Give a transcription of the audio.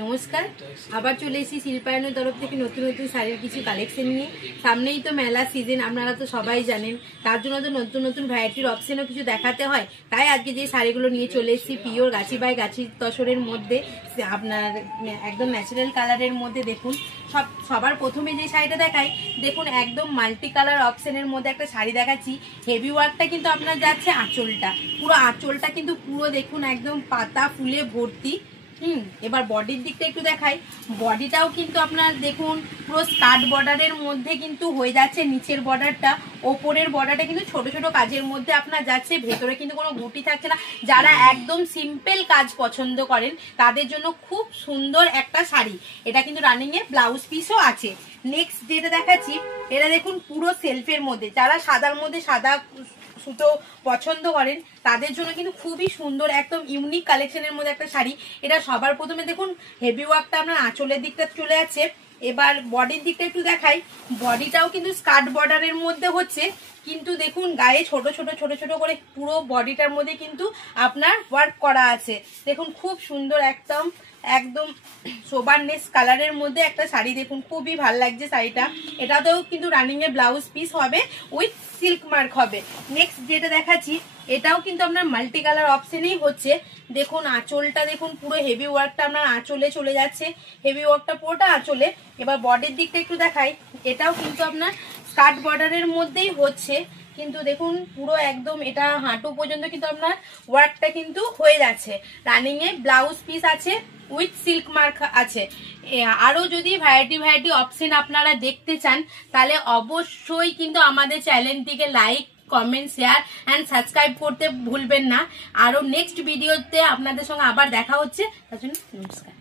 নমস্কার, আবার চলে এসেছি শিল্পায়নের তরফ থেকে নতুন নতুন শাড়ির কিছু কালেকশন নিয়ে। সামনেই তো মেলা সিজন, আপনারা তো সবাই জানেন, তার জন্য তো নতুন নতুন ভ্যারাইটির অপশনও কিছু দেখাতে হয়। তাই আজকে যে শাড়িগুলো নিয়ে চলে এসেছি পিওর গাছি বাই গাছি তসরের মধ্যে, আপনার একদম ন্যাচারাল কালারের মধ্যে। দেখুন সবার প্রথমে যে শাড়িটা দেখাই, দেখুন একদম মাল্টি কালার অপশনের মধ্যে একটা শাড়ি দেখাচ্ছি। হেভি ওয়ার্কটা কিন্তু আপনার যাচ্ছে আঁচলটা, পুরো আঁচলটা কিন্তু পুরো দেখুন একদম পাতা ফুলে ভর্তি। এবার বডির দিকটা একটু দেখাই। বডিটাও কিন্তু আপনার দেখুন পুরো স্কার্ট বর্ডারের মধ্যে কিন্তু হয়ে যাচ্ছে নিচের বর্ডারটা, ওপরের বর্ডারটা কিন্তু ছোট ছোট কাজের মধ্যে আপনার যাচ্ছে, ভেতরে কিন্তু কোনো বুটি থাকছে না। যারা একদম সিম্পল কাজ পছন্দ করেন তাদের জন্য খুব সুন্দর একটা শাড়ি। এটা কিন্তু রানিং এ ব্লাউজ পিসও আছে। নেক্সট যেটা দেখাচ্ছি, এটা দেখুন পুরো সেলফের মধ্যে, যারা সাদার মধ্যে সাদা সুতো পছন্দ করেন তাদের জন্য কিন্তু খুবই সুন্দর একদম ইউনিক কালেকশনের মধ্যে একটা শাড়ি। এটা সবার প্রথমে দেখুন হেভি ওয়ার্কটা আপনার আঁচলের দিকটা চলে যাচ্ছে। এবার বডির দিকটা একটু দেখাই। বডিটাও কিন্তু স্কার্ট বর্ডারের মধ্যে হচ্ছে, কিন্তু দেখুন গায়ে ছোট ছোট ছোট ছোট করে পুরো বডিটার মধ্যে কিন্তু আপনার ওয়ার্ক করা আছে। দেখুন খুব সুন্দর একদম একদম সোবারনেস কালারের মধ্যে একটা শাড়ি। দেখুন খুবই ভালো লাগছে শাড়িটা। এটাতেও কিন্তু রানিং এ ব্লাউজ পিস হবে, উইথ সিল্ক মার্ক হবে। নেক্সট যেটা দেখাচ্ছি, এটাও কিন্তু আপনার মাল্টি কালার অপশনেই হচ্ছে। দেখুন আঁচলটা দেখুন পুরো হেভি ওয়ার্কটা আপনার আঁচলে চলে যাচ্ছে, হেভি ওয়ার্কটা পুরোটা আঁচলে। এবার বডির দিকটা একটু দেখাই। এটাও কিন্তু আপনার স্কার্ট বর্ডারের মধ্যেই হচ্ছে, কিন্তু দেখুন পুরো একদম এটা হাঁটু পর্যন্ত কিন্তু আপনার ওয়ার্কটা কিন্তু হয়ে যাচ্ছে। রানিং এ ব্লাউজ পিস আছে, উইথ সিল্ক মার্ক আছে। আরো যদি ভ্যারাইটি অপশন আপনারা দেখতে চান তাহলে অবশ্যই কিন্তু আমাদের চ্যানেলটিকে like, comment, share and subscribe করতে ভুলবেন না। আরো নেক্সট ভিডিওতে আপনাদের সঙ্গে আবার দেখা হচ্ছে, তার জন্য নমস্কার।